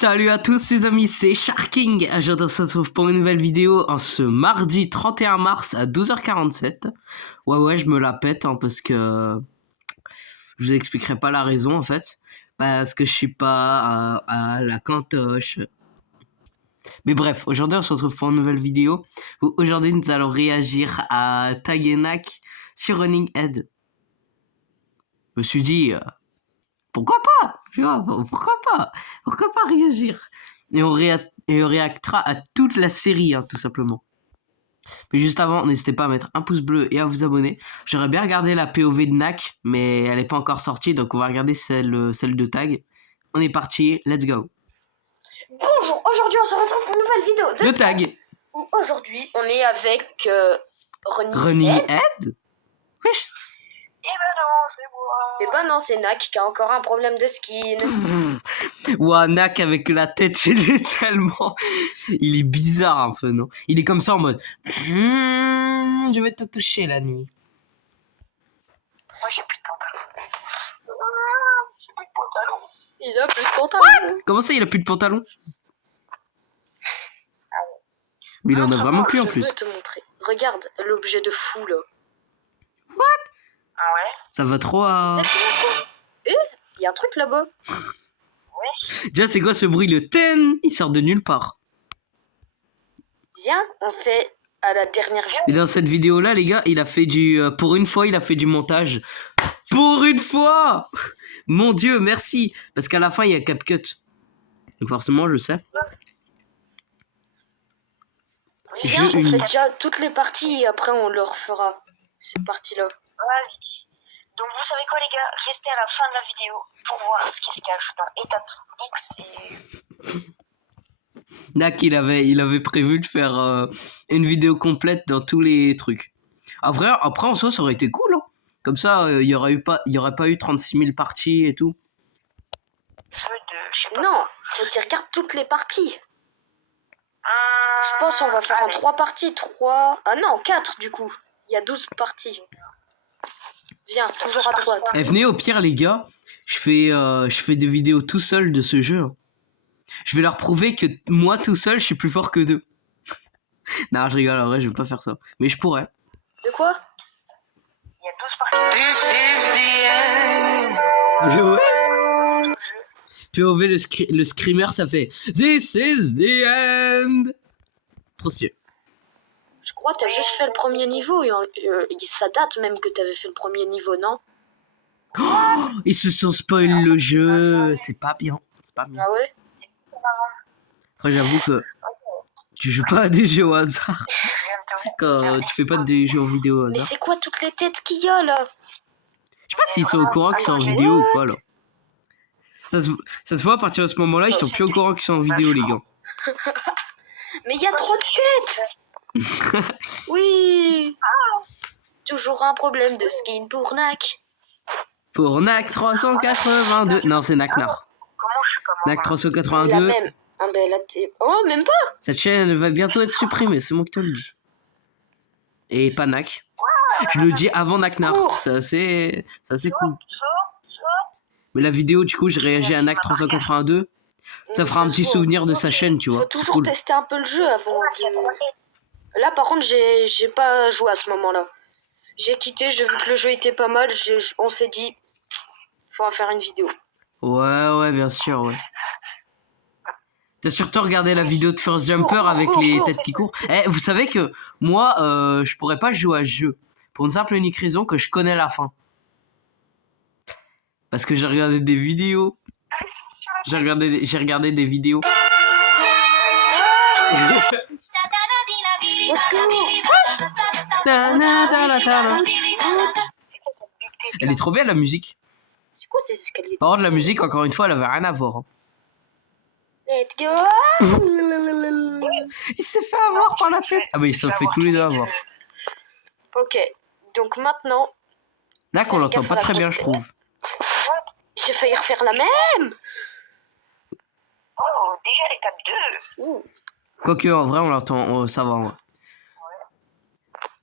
Salut à tous les amis, c'est Sharking. Aujourd'hui on se retrouve pour une nouvelle vidéo en ce mardi 31 mars à 12h47. Ouais, je me la pète parce que je vous expliquerai pas la raison en fait. Parce que je suis pas à la cantoche. Mais bref, aujourd'hui on se retrouve pour une nouvelle vidéo. Aujourd'hui nous allons réagir à Tag et Nak sur Running Head. Je me suis dit... pourquoi pas? Tu vois, pourquoi pas réagir? Et on réactera à toute la série, tout simplement. Mais juste avant, n'hésitez pas à mettre un pouce bleu et à vous abonner. J'aurais bien regardé la POV de Nak, mais elle n'est pas encore sortie, donc on va regarder celle de Tag. On est parti, let's go. Bonjour, aujourd'hui on se retrouve pour une nouvelle vidéo de Tag. Aujourd'hui on est avec Running Head. Wesh. Et ben non, c'est Nak qui a encore un problème de skin. Ouah, Nak avec la tête, il est tellement... Il est bizarre un peu, non? Il est comme ça en mode... je vais te toucher la nuit. Moi j'ai plus de pantalon. Il a plus de pantalon. Comment ça, il a plus de pantalon? Mais il en a vraiment plus en plus. Je vais te montrer. Regarde l'objet de fou là. What? Ah ouais? Ça va trop à... Eh, il y a un truc là-bas. Oui. Déjà, c'est quoi ce bruit? Le ten, il sort de nulle part. Viens, on fait à la dernière vidéo. Et dans cette vidéo-là, les gars, il a fait du... pour une fois, il a fait du montage. Pour une fois! Mon Dieu, merci. Parce qu'à la fin, il y a CapCut. Donc forcément, je sais. Viens, on fait déjà toutes les parties et après on leur fera cette partie-là. Vas-y. Donc vous savez quoi les gars? Restez à la fin de la vidéo pour voir ce qui se cache dans étape X et... Nak, il avait prévu de faire une vidéo complète dans tous les trucs. Après en soi, ça aurait été cool. Hein. Comme ça, il y aurait pas eu 36 000 parties et tout. Non, faut que tu regardes toutes les parties. Je pense qu'on va faire en 3 parties. 3... Ah non, 4 du coup. Il y a 12 parties. Viens, toujours à droite. Eh, venez au pire les gars, je fais des vidéos tout seul de ce jeu. Je vais leur prouver que moi tout seul je suis plus fort que d'eux. Non, je rigole, en vrai je vais pas faire ça. Mais je pourrais. De quoi? Il y a 12 parties. Ouais. POV le screamer ça fait This is the end. Trop sûr. Je crois que t'as juste fait le premier niveau. Et ça date même que t'avais fait le premier niveau, non? Oh, ils se sont spoil le jeu. C'est pas bien. C'est pas bien. Ah ouais? Après j'avoue que tu joues pas à des jeux au hasard. Quand tu fais pas des jeux en vidéo au hasard. Mais c'est quoi toutes les têtes qu'il y a là? Je sais pas s'ils sont au courant qu'ils sont en vidéo ou quoi là. Ça se voit à partir de ce moment-là, ils sont plus au courant qu'ils sont en vidéo les gars. Mais il y a trop de têtes. Oui. Toujours un problème de skin pour Nak. Pour Nak 382. Non, c'est Naknar. Nak La 382. même. Ah ben là t'es... Oh, même pas. Cette chaîne va bientôt être supprimée, c'est moi qui te le dis. Et pas Nak. Je le dis avant Naknar. C'est assez cool. Mais la vidéo, du coup, j'ai réagi à Nak 382. Ça fera un petit souvenir de sa chaîne, tu vois. Faut toujours tester un peu le jeu avant de... Là, par contre, j'ai pas joué à ce moment-là. J'ai quitté, j'ai vu que le jeu était pas mal. On s'est dit, faut en faire une vidéo. Ouais, bien sûr, ouais. T'as surtout regardé la vidéo de First Jumper avec les têtes qui courent. Eh, vous savez que moi, je pourrais pas jouer à ce jeu. Pour une simple et unique raison que je connais la fin. Parce que j'ai regardé des vidéos. J'ai regardé des vidéos. Elle est trop bien la musique. C'est quoi ces escaliers? Par contre la musique, encore une fois, elle avait rien à voir. Hein. Let's go. Il s'est fait avoir par la tête. Ah bah ils se sont fait tous les deux avoir. Ok, donc maintenant... Là qu'on l'entend pas très bien je trouve. J'ai failli refaire la même. Oh, déjà l'étape 2. Quoique en vrai on l'entend, ça va en vrai.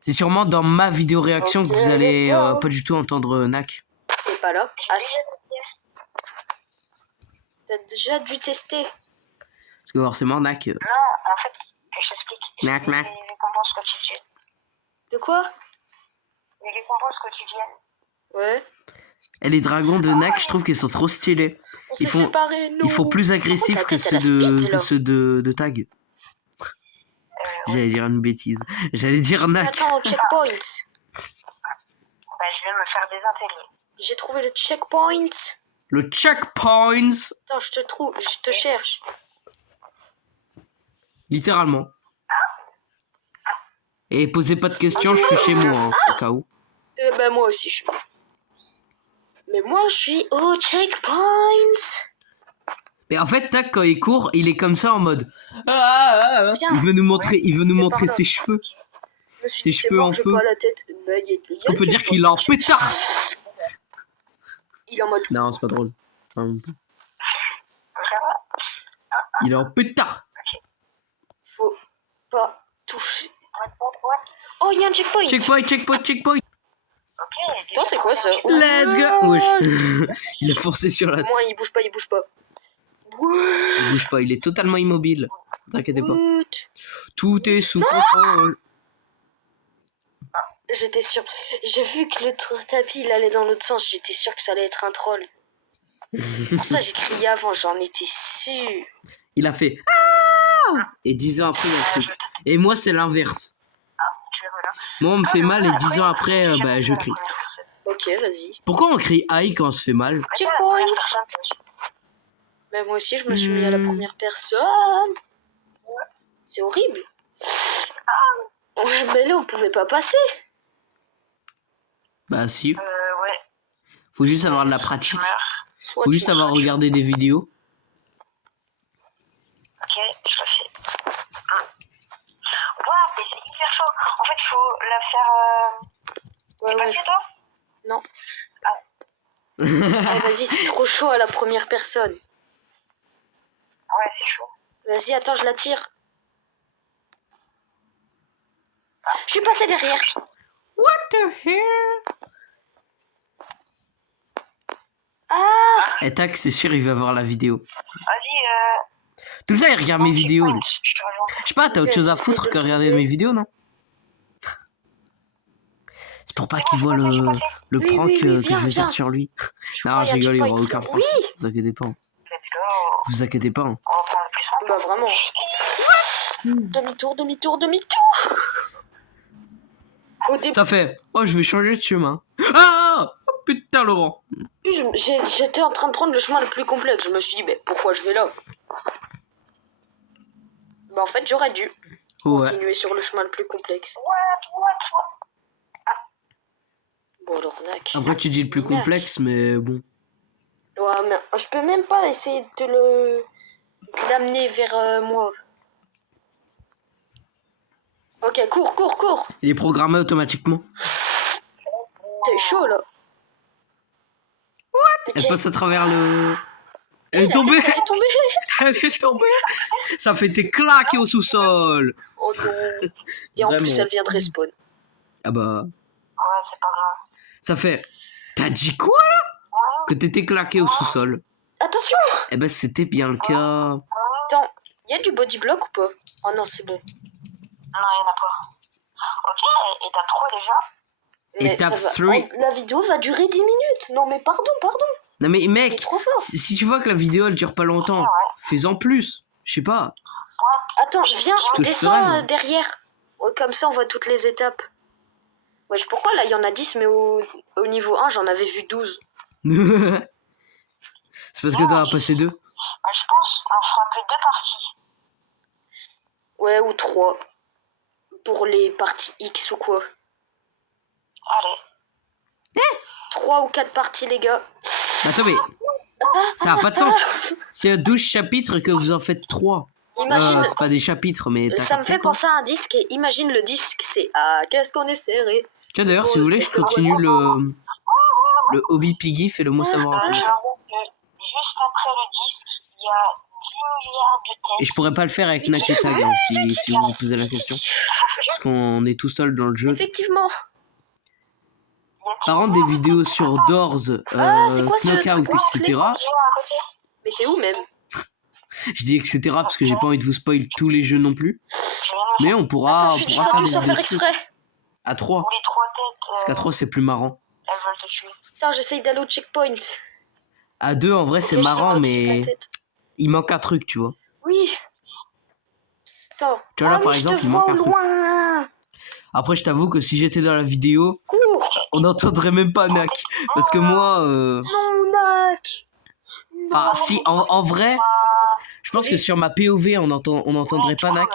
C'est sûrement dans ma vidéo réaction que vous allez pas du tout entendre Nak. T'es pas là? Ah si. T'as déjà dû tester. Parce que forcément, Nak. Non, en fait, que je t'explique. Knack, knack. Les récompenses quotidiennes. De quoi? Les récompenses quotidiennes. Ouais. Et les dragons de Nak, je trouve qu'ils sont trop stylés. On Ils s'est font- séparés, non. Ils font plus agressifs la que tête, ceux elle a speed, là. de Tag. J'allais dire une bêtise. J'allais dire Nak. Attends, checkpoint. Bah, je vais me faire désintéresser. J'ai trouvé le checkpoint. Le checkpoints. Attends, je te cherche. Littéralement. Et posez pas de questions, je suis chez moi, hein, au cas où. Eh ben, moi aussi, je suis. Mais moi, je suis au checkpoint. Mais en fait, Tac, quand il court, il est comme ça en mode. Ah. Viens. Il veut nous montrer, c'était montrer par là. ses cheveux. Je me suis Ses dit, c'est cheveux bon, en j'ai feu. pas la tête. Ben, On peut dire qu'il est en pétard. Il est en mode. Non, c'est pas drôle. Enfin, Vraiment? il est en pétard. Faut pas toucher. What? Oh, il y a un checkpoint. Checkpoint. Ok. Attends, c'est quoi ça? Let's go. Wesh. Il a forcé sur la tête. Moi, il bouge pas. Il bouge pas, il est totalement immobile. T'inquiète pas. What? Tout est sous contrôle. J'étais sûre. J'ai vu que le tapis il allait dans l'autre sens. J'étais sûre que ça allait être un troll. Pour ça, j'ai crié avant. J'en étais sûre. Il a fait. Ah et 10 ans après, il y a un truc. Et moi, c'est l'inverse. Tu vois, voilà. Moi, on me fait mal et 10 ans après, bah, je crie. Ok, vas-y. Pourquoi on crie aïe quand on se fait mal? Checkpoint. Mais moi aussi, je me suis mis à la première personne. C'est horrible. Ouais, mais là, on pouvait pas passer. Bah, si. Ouais. Faut juste avoir de la pratique. Je meurs. Soit Faut tu- juste avoir regardé des vidéos. Ok, je le fais. Waouh, mais c'est hyper chaud. En fait, faut la faire. Ouais, T'es ouais. passé, toi? Non. Ouais, vas-y, c'est trop chaud à la première personne. Ouais, c'est chaud. Vas-y, attends, je la tire. Je suis passé derrière. What the hell? Ah! Et tac, c'est sûr, il va voir la vidéo. Vas-y, Tout le temps, il regarde mes vidéos, lui. Je te rejoins. Je sais pas, t'as autre Ok, chose à j'essaie foutre de que le regarder trouver. mes vidéos, non? C'est pour pas qu'il voit le Oui, prank oui, que je viens, vais faire viens. sur lui. crois Non, qu'il y je a un rigole, il y aura checkpoint, aucun là. prank. Oui. Vous inquiétez pas. Let's go. Vous inquiétez pas. On va prendre plus simple. Bah, vraiment. Demi-tour. Au début, Ça fait. Oh, je vais changer de chemin. Ah oh, putain, Laurent. j'étais en train de prendre le chemin le plus complexe. Je me suis dit, mais pourquoi je vais là? Bah, en fait, j'aurais dû Ouais. continuer sur le chemin le plus complexe. What? Bon, alors, Nak. Après, tu dis le plus Nac. complexe, mais bon. Ouais, mais je peux même pas essayer de l'amener vers moi. Ok, cours. Il est programmé automatiquement. T'es chaud, là. Elle Ok. passe à travers le. Elle est La tombée. tête, elle est tombée. Elle est tombée. Ça fait des claques au sous-sol. Oh non. Et en Vraiment. plus, elle vient de respawn. Ah bah. Ouais, c'est pas grave. Ça fait. T'as dit quoi là? Que t'étais claqué au sous-sol. Attention. Eh ben, c'était bien le cas. Attends, y a du body block ou pas? Oh non, c'est bon. Non, il y en a pas. Ok, et t'as trop déjà? Mais Étape ça va. 3. Oh, la vidéo va durer 10 minutes. Non, mais pardon. Non mais C'est mec, trop fort. si tu vois que la vidéo elle dure pas longtemps, fais-en plus. Je sais pas. Attends, viens, que je descends ferais, moi. derrière. Ouais, comme ça, on voit toutes les étapes. Wesh, pourquoi là, il y en a 10, mais au niveau 1, j'en avais vu 12. C'est parce que t'en as passé 2. Bah, je pense qu'on fera que 2 parties. Ouais, ou 3. Pour les parties X ou quoi. Allez. 3 ou 4 parties, les gars. Attends mais ça a pas de sens. S'il y a 12 chapitres que vous en faites 3. Imagine, C'est pas des chapitres mais t'as ça me capté, fait quoi. penser à un disque et imagine le disque, c'est ah, qu'est-ce qu'on est serré. Tiens d'ailleurs si vous voulez je continue le hobby Piggy fait le mot savoir en commentaire. J'avoue que juste après le disque, il y a 10 milliards de Et tests. je pourrais pas le faire avec Naketag hein, si vous vous posez la question. Parce qu'on est tout seul dans le jeu. Effectivement. Par contre des vidéos sur Doors, Ah, c'est quoi ce Knockout, truc gonflé? etc. Mais t'es où même? Je dis etc. parce que j'ai pas envie de vous spoil tous les jeux non plus. Mais on pourra, Attends, on je suis pourra faire descendu des sans faire vidéos exprès. à 3. Ou les 3 têtes, Parce qu'à 3 c'est plus marrant. elles veulent te tuer. Putain, j'essaye d'aller au checkpoint. À 2 en vrai Ok, c'est je marrant saute au-dessus de la mais tête. il manque un truc tu vois. Oui. Attends. Tu vois, là, Ah par oui, exemple, je te il vois manque au un truc. loin. Après je t'avoue que si j'étais dans la vidéo, Cours. on n'entendrait même pas Nak. Parce que moi... Non, Nak. Enfin si en vrai, je pense que sur ma POV on entendrait pas Nak.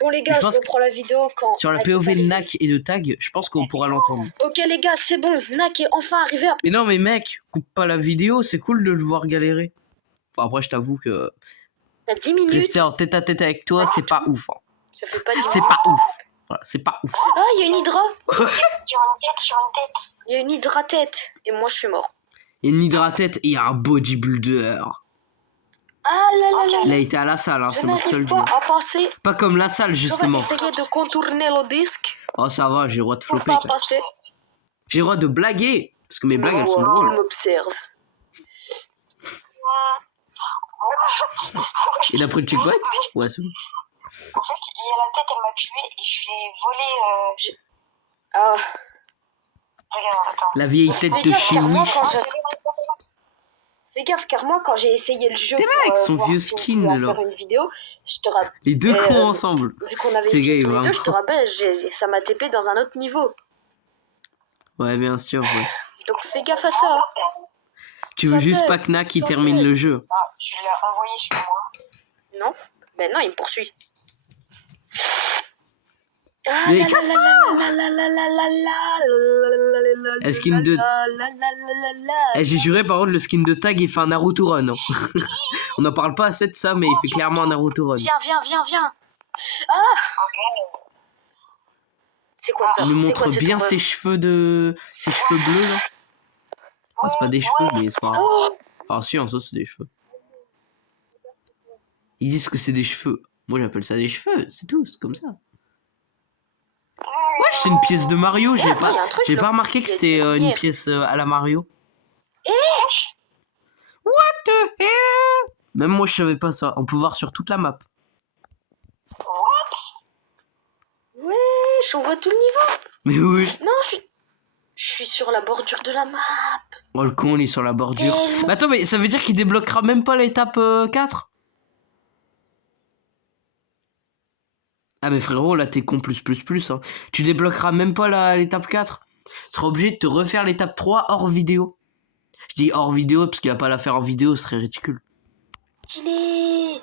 Bon les Je gars, je pense que reprends la vidéo quand sur la Nak est POV de arrivé. Nak et de Tag, je pense qu'on pourra l'entendre. Ok les gars, c'est bon, Nak est enfin arrivé après. Mais non mais mec, coupe pas la vidéo, c'est cool de le voir galérer. Enfin, après je t'avoue que Il y a 10 minutes. rester en tête à tête avec toi c'est pas ouf. Hein. Ça fait pas 10 C'est minutes. pas ouf. Voilà, c'est pas ouf. Ah, il y a une hydra. Sur une tête. Il y a une hydra tête. Et moi je suis mort. Il y a une hydra-tête et il y a un bodybuilder. Ah là là là. Il a été à la salle, hein, Je c'est bon, je te le n'arrive dis. pas à passer. Pas comme la salle Je vais justement. essayer de contourner le disque Oh ça va, j'ai le droit de pour flopper. pas quoi. passer. J'ai le droit de blaguer. Parce que mes blagues elles sont Il drôles. m'observe. Il a pris le checkpoint? Ouais, c'est bon. En fait, il y a la tête, elle m'a tué et je l'ai volé. Ah. Regarde, attends. La vieille tête Mais de gars, chez car moi, Wish. quand Fais gaffe, car moi, quand j'ai essayé le jeu T'es pour mec, son voir vieux si on skin, pouvait en alors. faire une vidéo, je te rappelle, Les deux Euh, cons ensemble. vu qu'on avait Ces essayé gars, tous les ils deux, je te vraiment- rappelle, ça m'a TP dans un autre niveau. Ouais, bien sûr, ouais. Donc fais gaffe à ça. Tu veux Ça juste fait- pas que Nak qui ça termine fait. le jeu. Ah, tu l'as envoyé sur moi. Non? Ben non, il me poursuit. Ah Mais la la casse-toi. la la la la la la la la Le skin de- la la la la. Eh, j'ai juré, par contre, le skin de Tag, il fait un Naruto Run. Hein. On n'en parle pas assez de ça, mais il fait clairement un Naruto Run. Viens. C'est quoi ça? Il nous C'est montre quoi cette bien horreur? ses cheveux ses cheveux bleus, là. Ah, c'est pas des cheveux, mais c'est pas grave. Oh, Enfin, si, en soi, c'est des cheveux. Ils disent que c'est des cheveux. Moi, j'appelle ça des cheveux, c'est tout, c'est comme ça. Ouais, c'est une pièce de Mario, j'ai attends, y a un truc, j'ai là. pas remarqué que Il y a c'était une une lumière. pièce à la Mario. What the hell? Même moi, je savais pas ça. On peut voir sur toute la map. wesh, on voit tout le niveau. Mais oui. Non, je suis sur la bordure de la map. Oh, le con, il est sur la bordure. Tellement. Mais attends, mais ça veut dire qu'il débloquera même pas l'étape 4? Ah mais frérot, là t'es con plus. Hein. Tu débloqueras même pas l'étape 4. Tu seras obligé de te refaire l'étape 3 hors vidéo. Je dis hors vidéo parce qu'il va pas la faire en vidéo, ce serait ridicule. Stylé.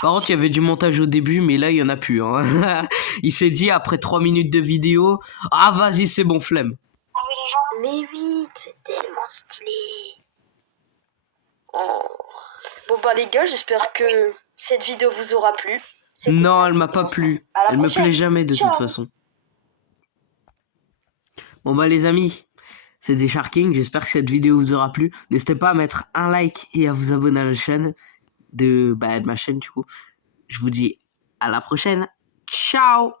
Par contre, il y avait du montage au début, mais là il y en a plus. Hein. Il s'est dit après 3 minutes de vidéo, ah vas-y c'est bon, flemme. Mais oui, c'est tellement stylé. Oh. Bon bah les gars, j'espère que cette vidéo vous aura plu. C'était Non, un elle m'a vidéo pas ensemble. plu. À la Elle me prochaine. plaît jamais de Ciao. toute façon. Bon bah les amis, c'était Sharking, j'espère que cette vidéo vous aura plu. N'hésitez pas à mettre un like et à vous abonner à la chaîne de ma chaîne du coup. Je vous dis à la prochaine. Ciao.